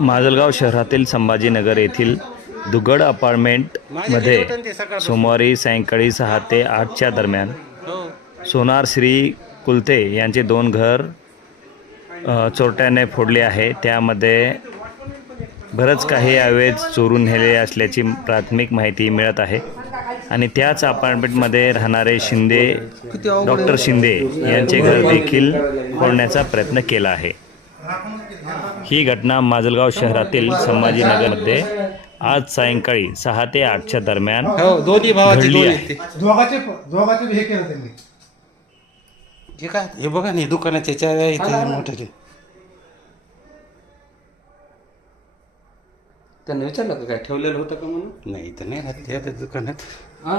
माजलगाव शहरातील संभाजीनगर येथील दुगड अपार्टमेंटमध्ये सोमवारी सायंकाळी सहा ते आठच्या दरम्यान सोनार श्री कुलते यांचे दोन घर चोरट्याने फोडले आहे. त्यामध्ये बरंच काही अवैध चोरून नेले असल्याची प्राथमिक माहिती मिळत आहे. आणि त्याच अपार्टमेंटमध्ये राहणारे शिंदे डॉक्टर शिंदे यांचे घर देखील फोडण्याचा प्रयत्न केला आहे. ही घटना माजलगाव शहरातील संभाजीनगरमध्ये आज सायंकाळी सहा ते आठच्या दरम्यान हो दोन्ही घडली आहे. दोघाचे दोघाचे हे केलं त्यांनी. हे काय हे बघा नाही दुकानाच्या इथे मोठे त्यांना विचारलं का? काय ठेवलेलं होतं का म्हणून? नाही तर नाही राहत ते आता दुकानात. हा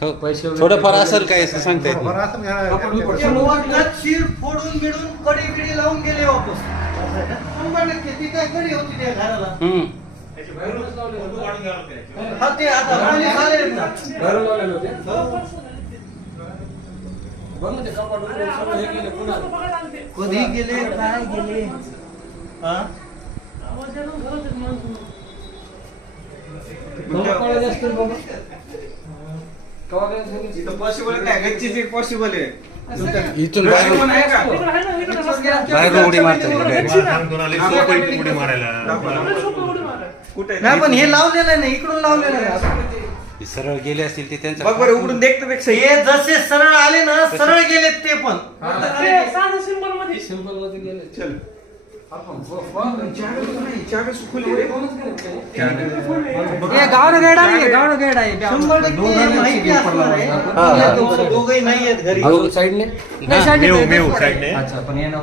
हो. पैसे वगैरे थोडंफार असेल काय असं सांगता येत बरं फोडून बिडून कडी बिडी लावून गेले वापस. शंभर टक्के ती काय कडी होती त्या घराला? हम्म. हा ते आता पोलीस आले ना. घरून लावलेले होते? बघ ना ते कपाट उघडून सगळं हे केलं पुन्हा. कधी गेले काय गेले? हा? असतील बाबा केव्हा काय सांगितलं? पॉसिबल काय गच्चीच एक पॉसिबल आहे. इथून बाहेरून आहे का? बाहेरून उडी मारतात कुठे? नाही पण हे लावलेलं नाही इकडून लावलेलं नाही हे सरळ गेले असतील ते त्यांचा बघ बरं उघडून देखतो पेक्षा हे जसे सरळ आले ना सरळ गेलेत ते पण. सिंपलमध्ये गेले. चल. हे गावड गेड आहे गावड गेड आहे शंभर टक्के हे? माहिती असणार आहे दोघं- दोघंही नाही आहेत घरी अहो, साईडने नाही, साईडने नाही. अच्छा पण येणार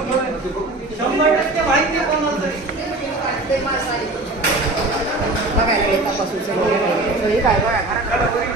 शंभर टक्के माहिती आहे कोणाला तरी. बघायला येतात पासून सगळं हे काय बघा घराकडे